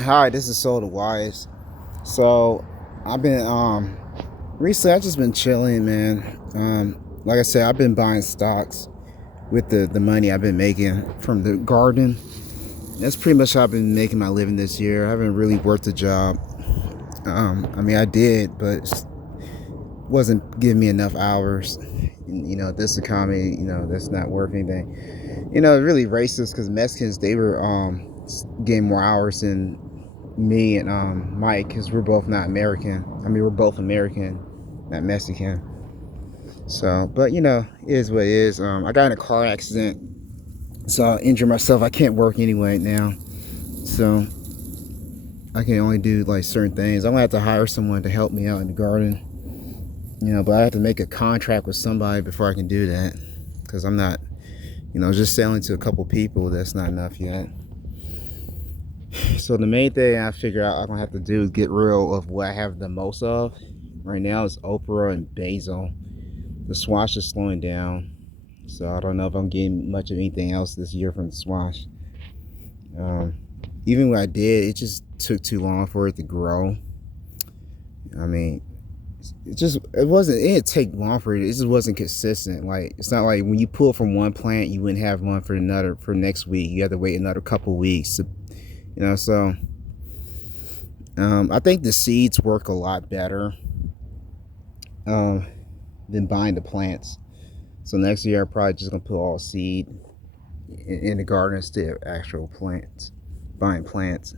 Hi, this is Soul the Wise. So I've been recently I've just been chilling, man. Like I said, I've been buying stocks with the money I've been making from the garden. That's pretty much how I've been making my living this year. I haven't really worked a job. I mean I did, but it wasn't giving me enough hours. This economy, that's not worth anything. It's really racist because Mexicans, they were getting more hours than me and Mike, because we're both not American. I mean, we're both American, not Mexican. So, but it is what it is. I got in a car accident, so I injured myself. I can't work anyway now, so I can only do like certain things. I'm gonna have to hire someone to help me out in the garden, but I have to make a contract with somebody before I can do that, because I'm not, just selling to a couple people. That's not enough yet. So the main thing I figure out I'm gonna have to do is get rid of what I have the most of right now is okra and basil. The squash is slowing down, so I don't know if I'm getting much of anything else this year from the squash. Um, Even when I did, it just took too long for it to grow. I mean, it didn't take long for it. It just wasn't consistent. Like, it's not like when you pull from one plant, you wouldn't have one for another for next week. You have to wait another couple weeks to, so I think the seeds work a lot better um, than buying the plants. So next year, I'm probably just gonna put all seed in the garden instead of actual plants, buying plants.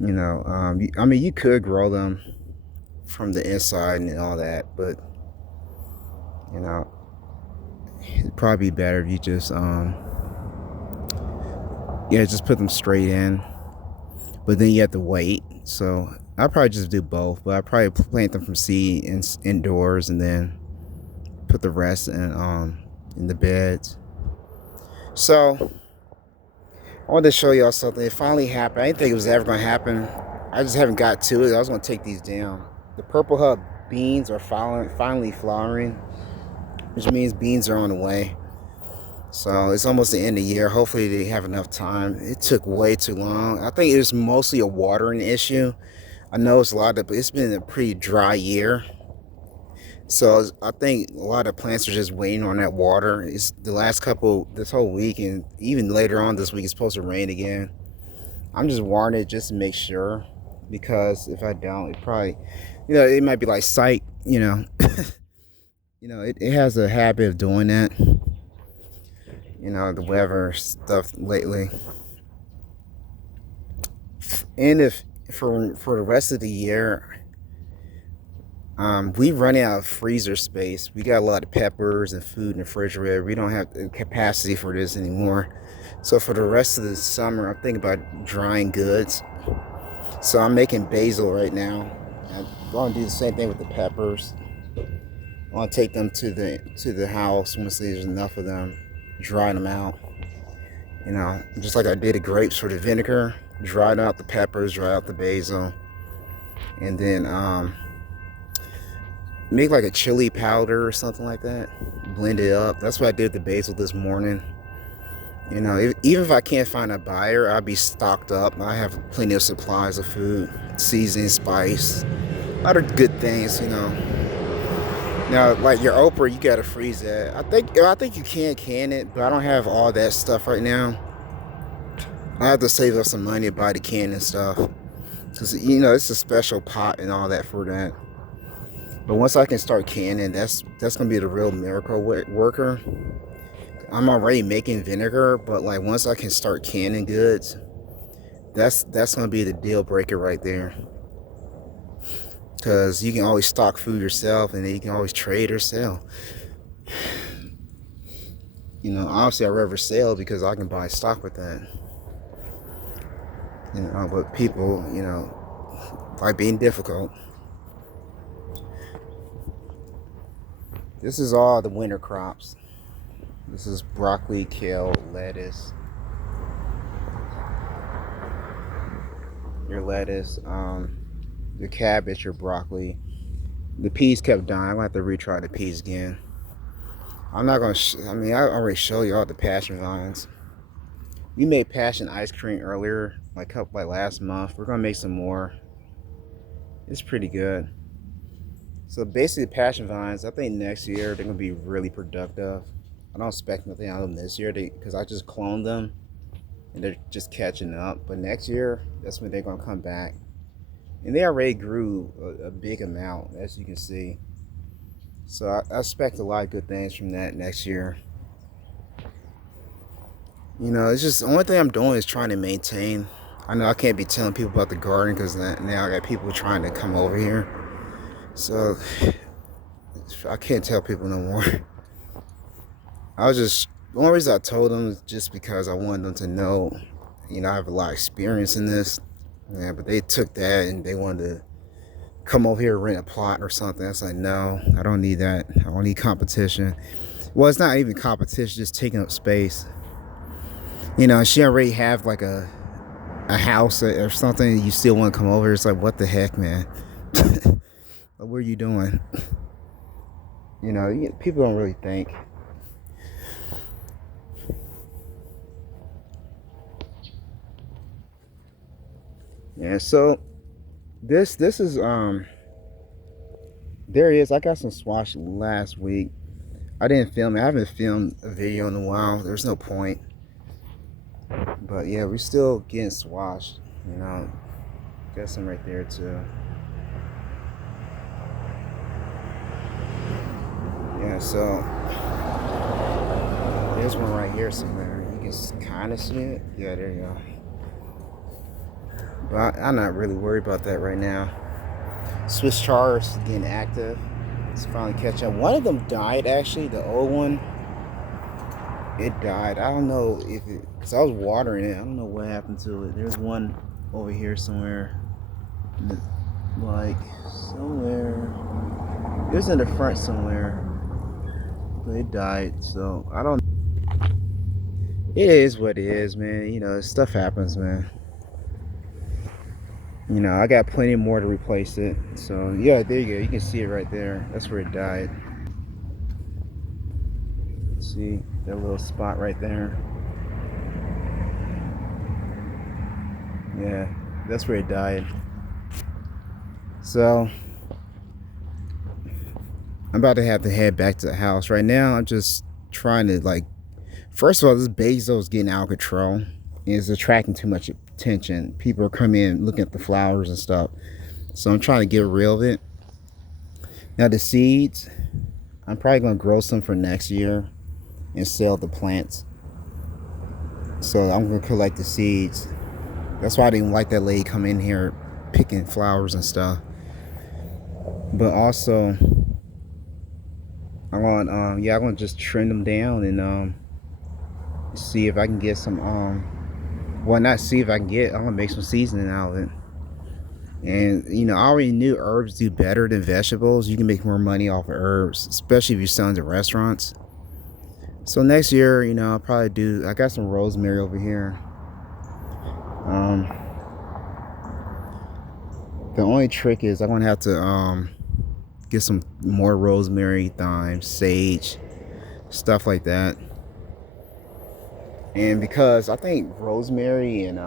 I mean, you could grow them from the inside and all that, but you know, it'd probably be better if you just yeah, just put them straight in. But then you have to wait. So I'll probably just do both, but I probably plant them from seed indoors and then put the rest in the beds. So I wanted to show y'all something. It finally happened. I didn't think it was ever gonna happen. I just haven't got to it. I was gonna take these down. The Purple Hub beans are finally flowering, which means beans are on the way. So it's almost the end of the year. Hopefully they have enough time. It took way too long. I think it was mostly a watering issue. I know it's been a pretty dry year. So I think a lot of plants are just waiting on that water. It's the this whole week, and even later on this week, it's supposed to rain again. I'm just watering it just to make sure, because if I don't, it probably, it might be like sight, it has a habit of doing that. The weather stuff lately. And if for the rest of the year, we run out of freezer space. We got a lot of peppers and food in the refrigerator. We don't have the capacity for this anymore. So for the rest of the summer, I'm thinking about drying goods. So I'm making basil right now. I'm going to do the same thing with the peppers. I want to take them to the house once there's enough of them, dry them out. Just like I did the grapes for the vinegar, dried out the peppers, dry out the basil, and then make like a chili powder or something like that. Blend it up. That's what I did with the basil this morning. Even if I can't find a buyer, I'll be stocked up. I have plenty of supplies of food, seasoning, spice, a lot of good things. Now, like your okra, you gotta freeze that. I think you can it, but I don't have all that stuff right now. I have to save up some money to buy the can and stuff, because it's a special pot and all that for that. But once I can start canning, that's gonna be the real miracle worker. I'm already making vinegar, but like once I can start canning goods, that's gonna be the deal breaker right there. Because you can always stock food yourself, and then you can always trade or sell. Obviously I'd rather sell because I can buy stock with that. But people, like being difficult. This is all the winter crops. This is broccoli, kale, lettuce. Your lettuce, your cabbage, your broccoli. The peas kept dying. I'm gonna have to retry the peas again. I'm not gonna. I mean, I already showed you all the passion vines. We made passion ice cream earlier, like last month. We're gonna make some more. It's pretty good. So basically, passion vines. I think next year they're gonna be really productive. I don't expect nothing out of them this year because I just cloned them and they're just catching up. But next year, that's when they're gonna come back, and they already grew a big amount, as you can see. So I expect a lot of good things from that next year. You know, it's just the only thing I'm doing is trying to maintain. I know I can't be telling people about the garden because now I got people trying to come over here. So I can't tell people no more. I was just, the only reason I told them is just because I wanted them to know, you know, I have a lot of experience in this. Yeah, but they took that and they wanted to come over here and rent a plot or something. I was like, no, I don't need that. I don't need competition. Well, it's not even competition, just taking up space. You know, she already have like a house or something. You still want to come over? It's like, what the heck, man? What are you doing? You know, people don't really think. Yeah, so this is there it is. I got some squash last week. I didn't film it. I haven't filmed a video in a while. There's no point. But yeah, we're still getting squash. You know, got some right there too. Yeah, so there's one right here somewhere. You can kind of see it. Yeah, there you go. But I'm not really worried about that right now. Swiss chard is getting active. It's finally catching up. One of them died actually. The old one, it died. I don't know if it, because I was watering it. I don't know what happened to it. There's one over here somewhere. Like somewhere. It was in the front somewhere. But it died. So I don't. It is what it is, man. You know, stuff happens, man. You know, I got plenty more to replace it. So yeah, there you go. You can see it right there. That's where it died. See that little spot right there? Yeah, that's where it died. So I'm about to have to head back to the house. Right now, I'm just trying to like, first of all, this basil is getting out of control. It's attracting too much attention. People are coming in looking at the flowers and stuff. So I'm trying to get rid of it. Now the seeds, I'm probably gonna grow some for next year and sell the plants. So I'm gonna collect the seeds. That's why I didn't like that lady come in here picking flowers and stuff. But also, I'm gonna just trim them down and see if I can get some well, not see if I can get. I'm gonna make some seasoning out of it. And you know, I already knew herbs do better than vegetables. You can make more money off of herbs, especially if you're selling to restaurants. So next year, you know, I'll probably do. I got some rosemary over here. Um, the only trick is I'm gonna have to get some more rosemary, thyme, sage, stuff like that. And because I think rosemary and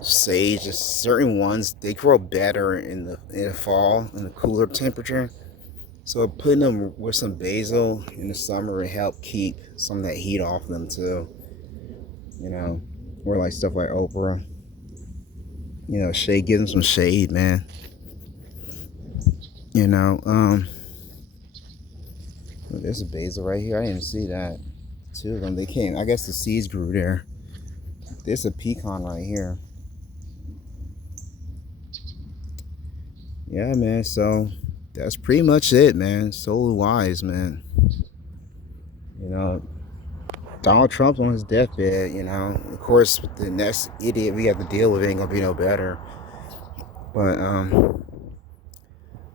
sage, just certain ones, they grow better in the fall in the cooler temperature. So putting them with some basil in the summer will help keep some of that heat off them too. You know, or like stuff like okra. You know, shade, give them some shade, man. You know, there's a basil right here. I didn't even see that. Two of them, they came. I guess the seeds grew there. There's a pecan right here. Yeah, man. So that's pretty much it, man. Solar wise, man. You know, Donald Trump's on his deathbed. You know, of course, the next idiot we have to deal with ain't gonna be no better. But I'm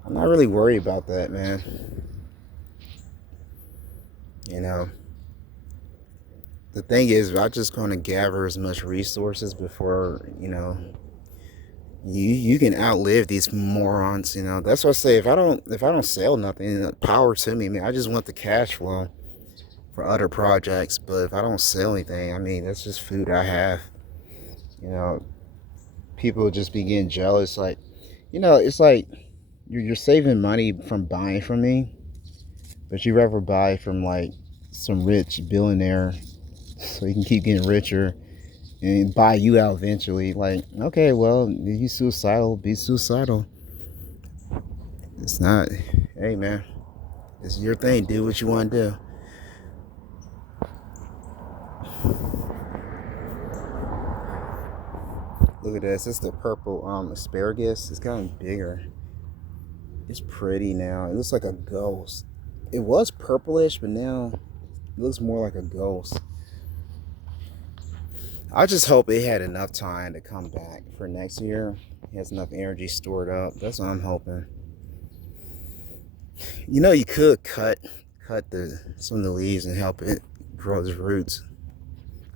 not really worried about that, man. You know, the thing is, I'm just gonna gather as much resources before, you know, you can outlive these morons. You know, that's what I say. If I don't sell nothing, power to me, man. I just want the cash flow for other projects. But if I don't sell anything, I mean, that's just food I have. You know, people just be getting jealous. Like, it's like you're saving money from buying from me, but you rather buy from like some rich billionaire so you can keep getting richer and buy you out eventually. Like, okay, well, if you suicidal, be suicidal. It's not, hey man, it's your thing. Do what you want to do. Look at this. It's the purple asparagus. It's gotten bigger. It's pretty now. It looks like a ghost. It was purplish, but now it looks more like a ghost. I just hope it had enough time to come back for next year. It has enough energy stored up. That's what I'm hoping. You could cut some of the leaves and help it grow its roots.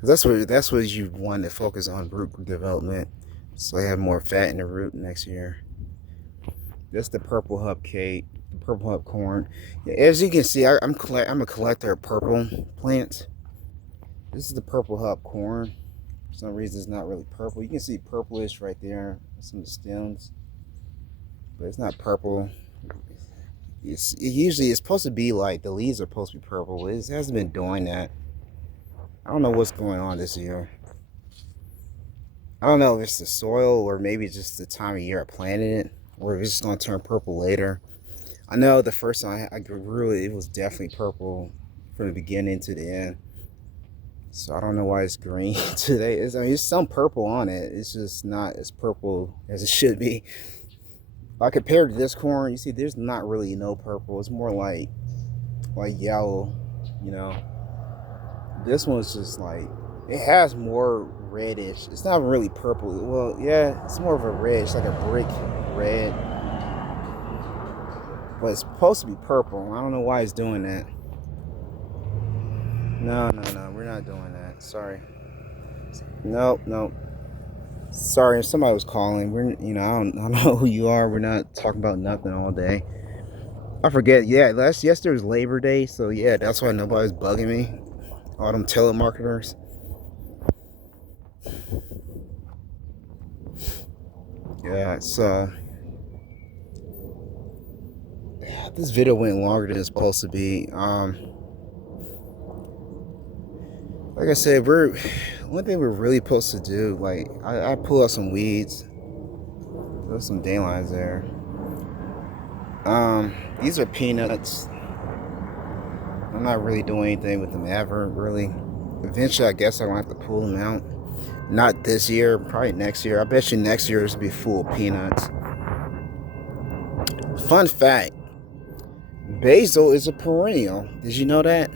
That's what you want to focus on, root development, so they have more fat in the root next year. That's the purple hub cake, purple hub corn. As you can see, I'm a collector of purple plants. This is the purple hub corn. For some reason, it's not really purple. You can see purplish right there, some of the stems, but it's not purple. It's supposed to be like the leaves are supposed to be purple. It hasn't been doing that. I don't know what's going on this year. I don't know if it's the soil or maybe it's just the time of year I planted it, or if it's just gonna turn purple later. I know the first time I grew it, it was definitely purple from the beginning to the end. So I don't know why it's green today. There's some purple on it. It's just not as purple as it should be. I compared to this corn, you see, there's not really no purple. It's more like yellow, you know. This one's just like, it has more reddish. It's not really purple. Well, yeah, it's more of a red. It's like a brick red. But it's supposed to be purple. I don't know why it's doing that. No, we're not doing that. Sorry. Nope. Sorry, somebody was calling. I don't know who you are. We're not talking about nothing all day. I forget. Yeah, yesterday was Labor Day, so yeah, that's why nobody's bugging me. All them telemarketers. Yeah, so this video went longer than it's supposed to be. Like I said, one thing we're really supposed to do. Like I pull out some weeds. There's some dandelions there. These are peanuts. I'm not really doing anything with them ever, really. Eventually, I guess I'm gonna have to pull them out. Not this year, probably next year. I bet you next year is gonna be full of peanuts. Fun fact: basil is a perennial. Did you know that?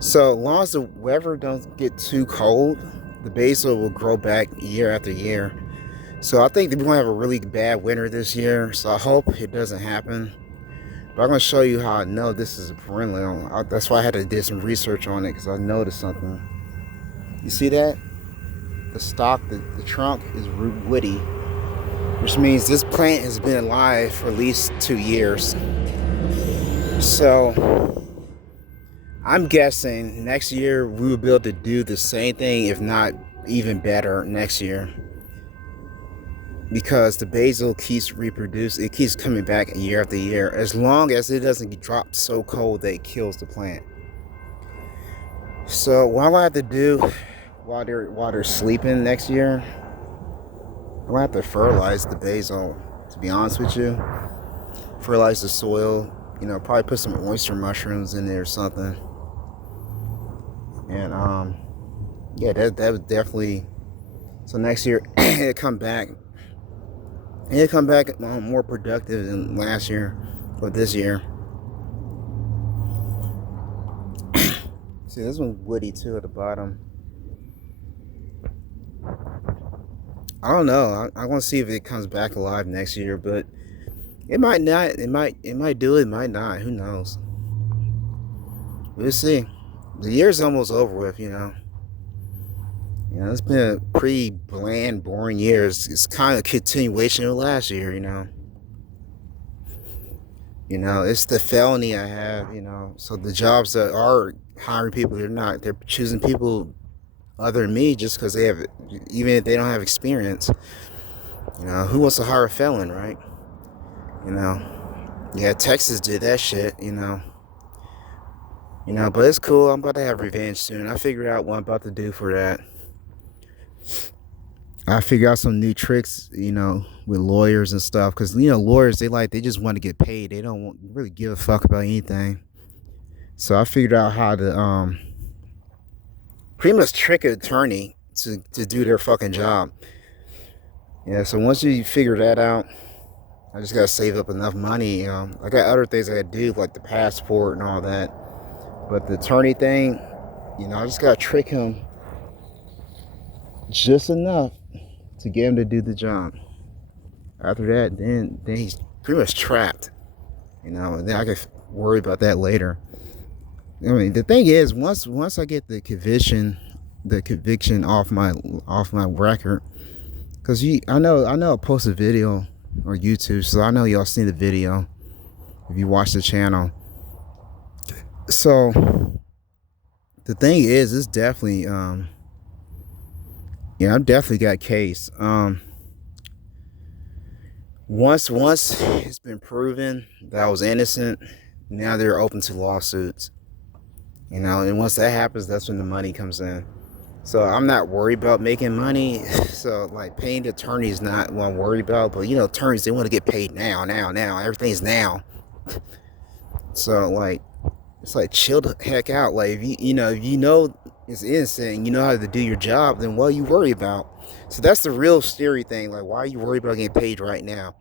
So as long as the weather don't get too cold, the basil will grow back year after year. So I think we're gonna have a really bad winter this year. So I hope it doesn't happen. But I'm gonna show you how I know this is a perennial. That's why I had to do some research on it, because I noticed something. You see that? The stalk, the trunk is root woody, which means this plant has been alive for at least 2 years. So I'm guessing next year we will be able to do the same thing, if not even better next year. Because the basil keeps reproducing, it keeps coming back year after year, as long as it doesn't drop so cold that it kills the plant. So what I have to do while they're sleeping next year, I'm gonna have to fertilize the basil. To be honest with you, fertilize the soil. Probably put some oyster mushrooms in there or something. And yeah, that was definitely. So next year it come back. And it come back more productive than last year or this year. See, this one's woody too at the bottom. I don't know. I want to see if it comes back alive next year, but it might not. It might do it. It might not. Who knows? We'll see. The year's almost over with. It's been a pretty bland, boring year. It's kind of a continuation of last year, You know, it's the felony I have, so the jobs that are hiring people, they're choosing people other than me just because they have, even if they don't have experience. Who wants to hire a felon, right? You know, yeah, Texas did that shit, but it's cool. I'm about to have revenge soon. I figured out what I'm about to do for that. I figure out some new tricks, with lawyers and stuff. Because, lawyers, they just want to get paid. They don't really give a fuck about anything. So I figured out how to pretty much trick an attorney to do their fucking job. Yeah, so once you figure that out, I just gotta save up enough money. I got other things I gotta do, like the passport and all that. But the attorney thing, I just gotta trick him just enough to get him to do the job. After that, then he's pretty much trapped. And then I can worry about that later. I mean, the thing is, once I get the conviction off my record, because I post a video on YouTube, so I know y'all seen the video if you watch the channel. So the thing is, it's definitely I've definitely got case. Once it's been proven that I was innocent, now they're open to lawsuits. And once that happens, that's when the money comes in. So I'm not worried about making money. So like paying the attorney is not what I'm worried about. But attorneys, they want to get paid now. Everything's now. So like, it's like chill the heck out. Like if you know it's innocent and you know how to do your job, then what you worry about? So that's the real scary thing. Like, why are you worried about getting paid right now?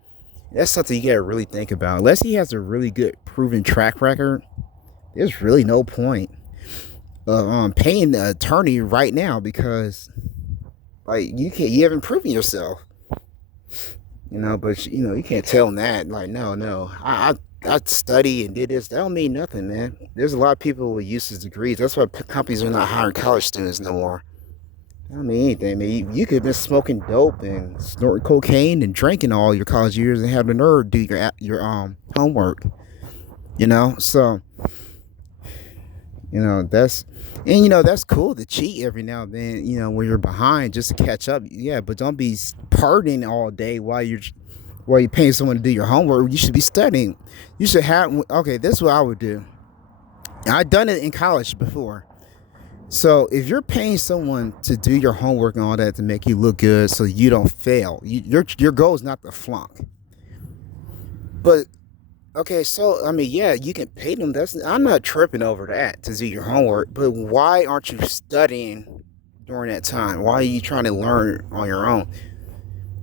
That's something you gotta really think about. Unless he has a really good proven track record, there's really no point of paying the attorney right now, because like you haven't proven yourself. But you can't tell them that. Like, no, I study and did this. That don't mean nothing, man. There's a lot of people with useless degrees. That's why companies are not hiring college students no more. I don't mean anything, man. You could have been smoking dope and snorting cocaine and drinking all your college years and have the nerve do your homework. So that's, and that's cool to cheat every now and then. When you're behind, just to catch up. Yeah, but don't be partying all day while you're paying someone to do your homework. You should be studying. You should have. Okay, this is what I would do. I've done it in college before. So if you're paying someone to do your homework and all that to make you look good, so you don't fail, your goal is not to flunk. But okay, so I mean, yeah, you can pay them. I'm not tripping over that to do your homework. But why aren't you studying during that time? Why are you trying to learn on your own?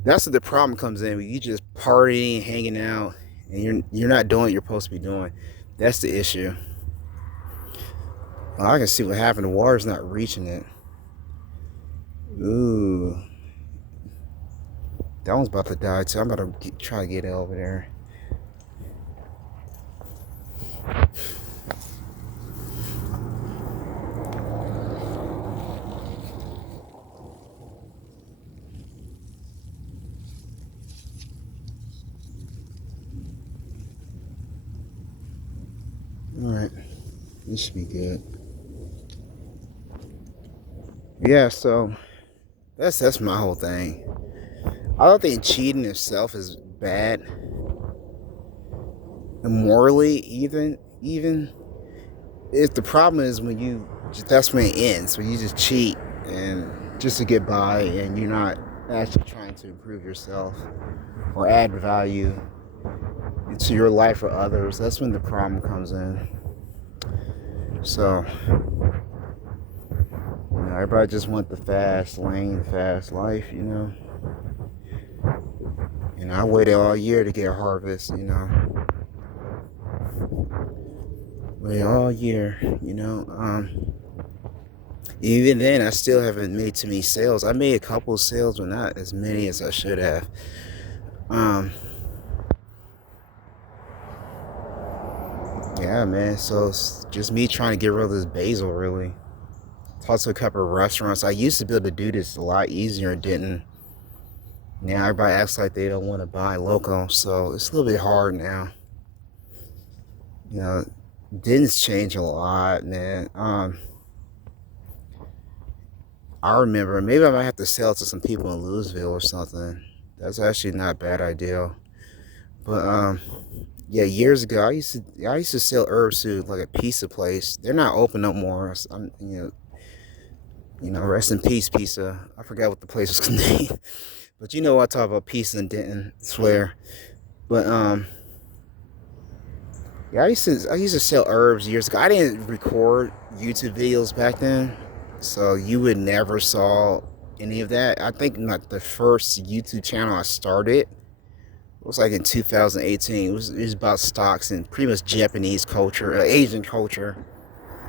That's where the problem comes in. When you just partying, hanging out, and you're not doing what you're supposed to be doing. That's the issue. Oh, I can see what happened. The water's not reaching it. Ooh, that one's about to die too. I'm about to try to get it over there. All right, this should be good. Yeah, so that's my whole thing. I don't think cheating itself is bad, morally, even if the problem is when that's when it ends, when you just cheat and just to get by, and you're not actually trying to improve yourself or add value into your life or others. That's when the problem comes in. So everybody just want the fast lane, fast life. I waited all year to get a harvest. Waited all year. Even then, I still haven't made too many sales. I made a couple of sales, but not as many as I should have. Yeah, man. So it's just me trying to get rid of this basil, really. Talked to a couple of restaurants. I used to be able to do this a lot easier and didn't. Now everybody acts like they don't want to buy local, so it's a little bit hard now. You know, didn't change a lot, man. I remember maybe I might have to sell to some people in Louisville or something. That's actually not a bad idea. But yeah, years ago I used to sell herbs to like a pizza place. They're not open no more. So rest in peace, pizza. I forgot what the place was named. But you know what I talk about, pizza and Denton, swear. But yeah, I used to sell herbs years ago. I didn't record YouTube videos back then, so you would never saw any of that. I think like the first YouTube channel I started was like in 2018. It was about stocks and pretty much Japanese culture, Asian culture,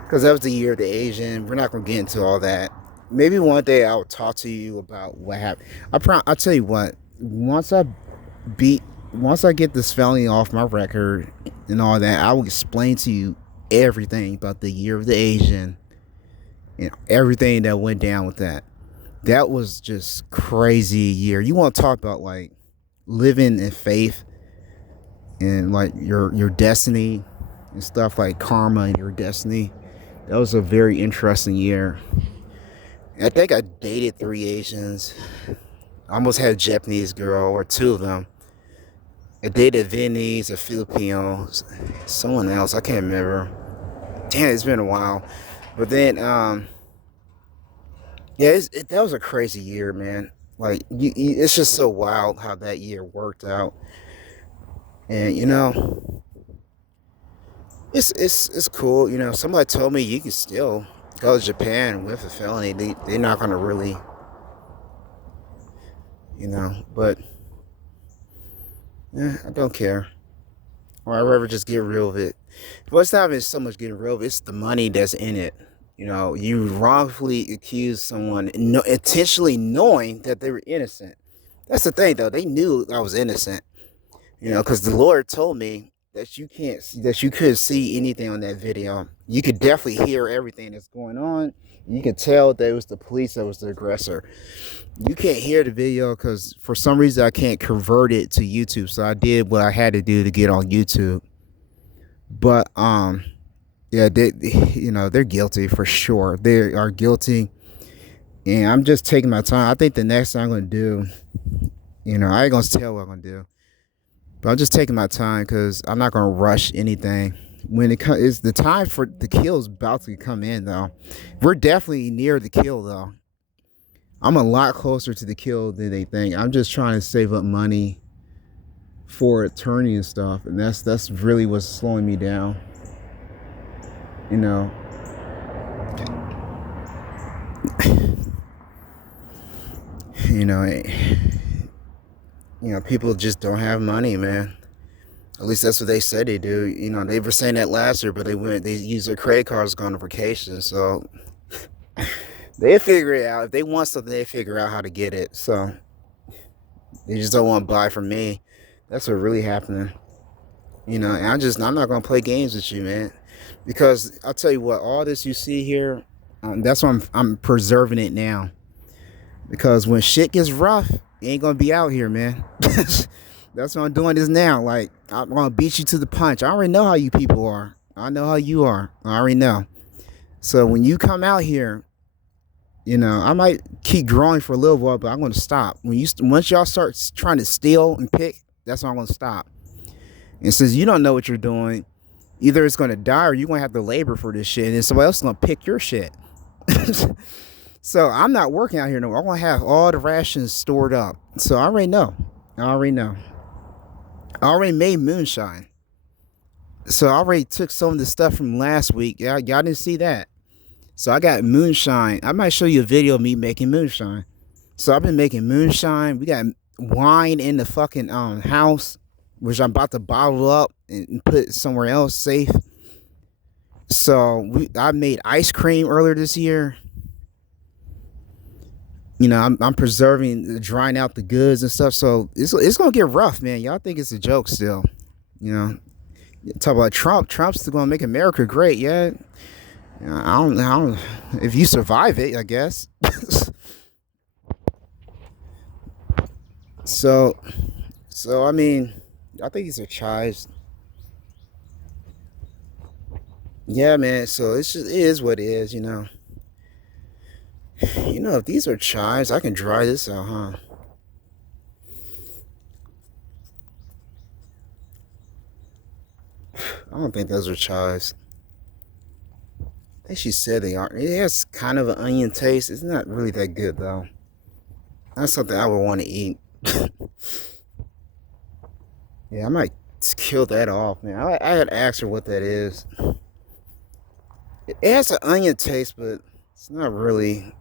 because that was the year of the Asian. We're not gonna get into all that. Maybe one day I'll talk to you about what happened. I'll tell you what. Beat Once I get this felony off my record and all that, I will explain to you everything about the year of the Asian and everything that went down with that. That was just crazy year. You want to talk about like living in faith and like your destiny and stuff like karma and your destiny. That was a very interesting year. I think I dated three Asians. I almost had a Japanese girl or two of them. I dated Vietnamese, a Filipino, someone else. I can't remember. Damn, it's been a while. But then, yeah, that was a crazy year, man. Like, it's just so wild how that year worked out. And it's cool. Somebody told me you can still go to Japan with a felony. They're not gonna really, But I don't care. Or I'd rather just get rid of it. Well, it's not even so much getting rid of it, it's the money that's in it. You wrongfully accuse someone, intentionally knowing that they were innocent. That's the thing, though. They knew I was innocent. Because the Lord told me that that you couldn't see anything on that video. You could definitely hear everything that's going on. You could tell that it was the police that was the aggressor. You can't hear the video because for some reason I can't convert it to YouTube. So I did what I had to do to get on YouTube. But yeah, they're guilty for sure. They are guilty, and I'm just taking my time. I think the next thing I'm gonna do, I ain't gonna tell what I'm gonna do, but I'm just taking my time because I'm not gonna rush anything. When is the time for the kill is about to come in though. We're definitely near the kill though. I'm a lot closer to the kill than they think. I'm just trying to save up money for attorney and stuff, and that's really what's slowing me down. You know, you know, eh, people just don't have money, man. At least that's what they said they do. They were saying that last year, but they used their credit cards going on vacation, so they figure it out. If they want something, they figure out how to get it. So they just don't want to buy from me. That's what really happening. And I'm not gonna play games with you, man, because I'll tell you what, all this you see here, that's why I'm preserving it now. Because when shit gets rough, you ain't gonna be out here, man. That's what I'm doing this now. Like, I'm gonna beat you to the punch. I already know how you people are. I know how you are. I already know. So when you come out here, I might keep growing for a little while, but I'm gonna stop. Once y'all start trying to steal and pick, that's when I'm gonna stop. And since you don't know what you're doing, either it's gonna die or you're gonna have to labor for this shit, and then somebody else is gonna pick your shit. So I'm not working out here no more. I'm gonna have all the rations stored up. So I already know. I already know. I already made moonshine. So I already took some of the stuff from last week. Y'all didn't see that. So I got moonshine. I might show you a video of me making moonshine. So I've been making moonshine. We got wine in the fucking house, which I'm about to bottle up and put somewhere else safe. So I made ice cream earlier this year. I'm preserving, drying out the goods and stuff. So it's gonna get rough, man. Y'all think it's a joke still, you know. Talk about Trump. Trump's gonna make America great, yeah. I don't. If you survive it, I guess. so, so I mean, I think these are chives. Yeah, man. So it is what it is, you know. If these are chives, I can dry this out, huh? I don't think those are chives. I think she said they are. It has kind of an onion taste. It's not really that good though. That's something I would want to eat. Yeah, I might kill that off, man. I had asked her what that is. It has an onion taste, but it's not really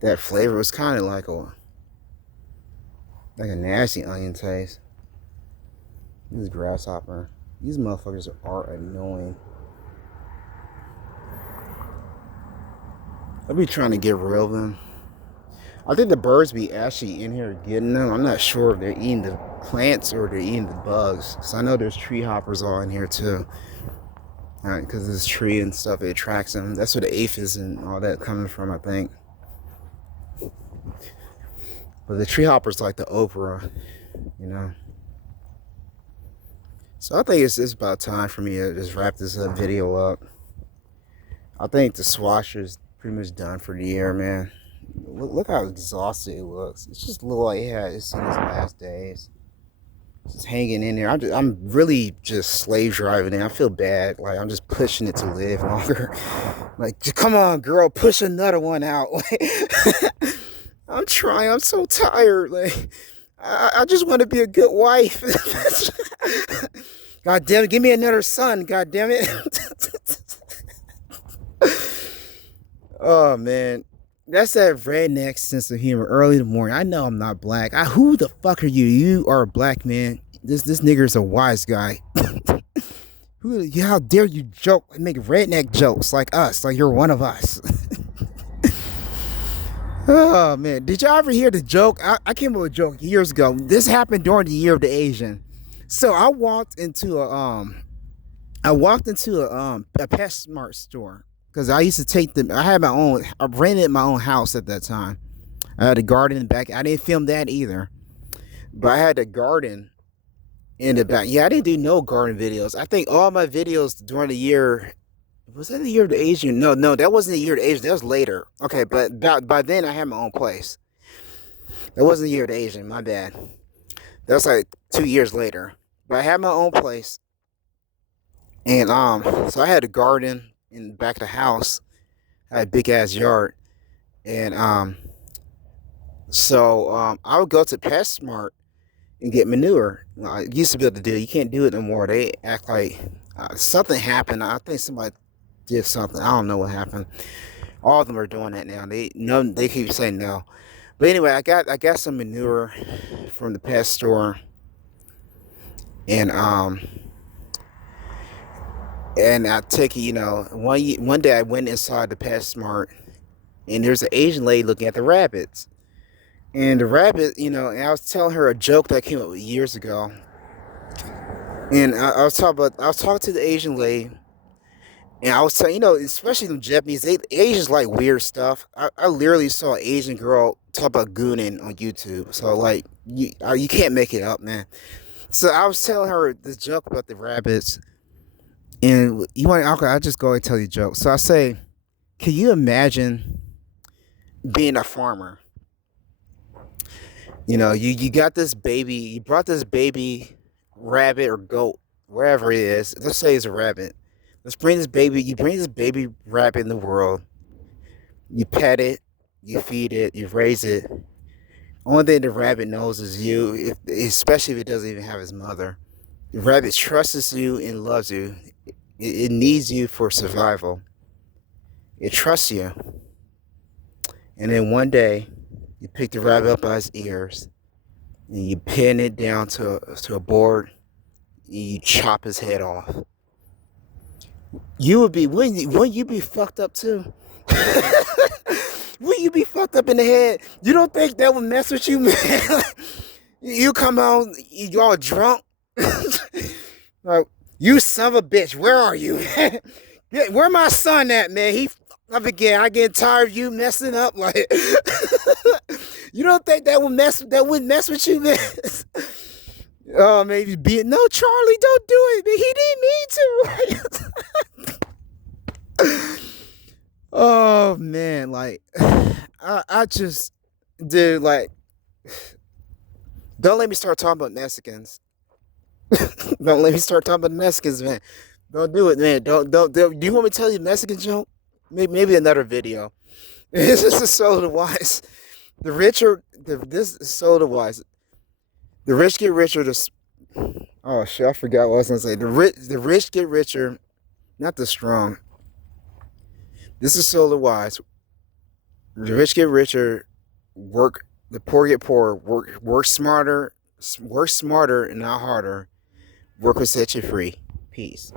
that flavor. It's kind of like a nasty onion taste. This grasshopper. These motherfuckers are annoying. I'll be trying to get rid of them. I think the birds be actually in here getting them. I'm not sure if they're eating the plants or they're eating the bugs. So I know there's tree hoppers all in here too. Alright, because this tree and stuff, it attracts them. That's where the aphids and all that coming from, I think. But the tree hopper's like the Oprah, you know. So I think it's about time for me to just wrap this video up. I think the swasher's pretty much done for the year, man. Look how exhausted it looks. It's just look like it's in his last days. Just hanging in there. I'm really just slave driving it. I feel bad. Like I'm just pushing it to live longer. Like, come on, girl, push another one out. I'm trying. I'm so tired. Like, I just want to be a good wife. God damn it, give me another son. God damn it. Oh man. That's that redneck sense of humor early in the morning. I know I'm not black. Who the fuck are you? You are a black man. This nigger's a wise guy. How dare you make redneck jokes like us, like you're one of us. Oh man, did y'all ever hear the joke? I came up with a joke years ago. This happened during the year of the Asian. So I walked into a PetSmart store because I used to take them. I rented my own house at that time. I had a garden in the back. I didn't film that either, but I had a garden in the back. Yeah, I didn't do no garden videos. I think all my videos during the year, was that the year of the Asian? No, that wasn't the year of the Asian. That was later. Okay, but by then I had my own place. That wasn't the year of the Asian. My bad. That was like 2 years later. But I had my own place, and so I had a garden in the back of the house. I had a big ass yard, and I would go to PetSmart and get manure. I used to be able to do it. You can't do it no more. They act like something happened. I think somebody did something. I don't know what happened. All of them are doing that now. They keep saying no. But anyway, I got some manure from the pet store, and I take it. One day I went inside the PetSmart, and there's an Asian lady looking at the rabbits. And the rabbit, and I was telling her a joke that came up years ago. And I was talking to the Asian lady, and I was telling, especially the Japanese, Asians like weird stuff. I literally saw an Asian girl talk about gooning on YouTube. So like, you can't make it up, man. So I was telling her this joke about the rabbits, and I'll just go and tell you a joke. So I say, can you imagine being a farmer? You got this baby, you brought this baby rabbit or goat, wherever it is. Let's say it's a rabbit. You bring this baby rabbit in the world. You pet it, you feed it, you raise it. Only thing the rabbit knows is you, especially if it doesn't even have his mother. The rabbit trusts you and loves you. It needs you for survival. It trusts you. And then one day, you pick the rabbit up by his ears, and you pin it down to a board, and you chop his head off. Wouldn't you be fucked up too? Wouldn't you be fucked up in the head? You don't think that would mess with you, man? You come out, you all drunk. Like, you son of a bitch, where are you? Where my son at, man? I get tired of you messing up. Like, you don't think that would mess with you, man? Maybe be it. No, Charlie, don't do it. He didn't mean to. Oh man, like I just, dude, like, don't let me start talking about Mexicans. Don't let me start talking about Mexicans, man. Don't do it, man. Don't. Do you want me to tell you a Mexican joke? Maybe another video. This is so wise. The richer, this is so wise. The rich get richer. Oh shit, I forgot what I was gonna say. The rich get richer, not the strong. This is so wise. The rich get richer. Work. The poor get poorer. Work smarter. Work smarter and not harder. Work will set you free. Peace.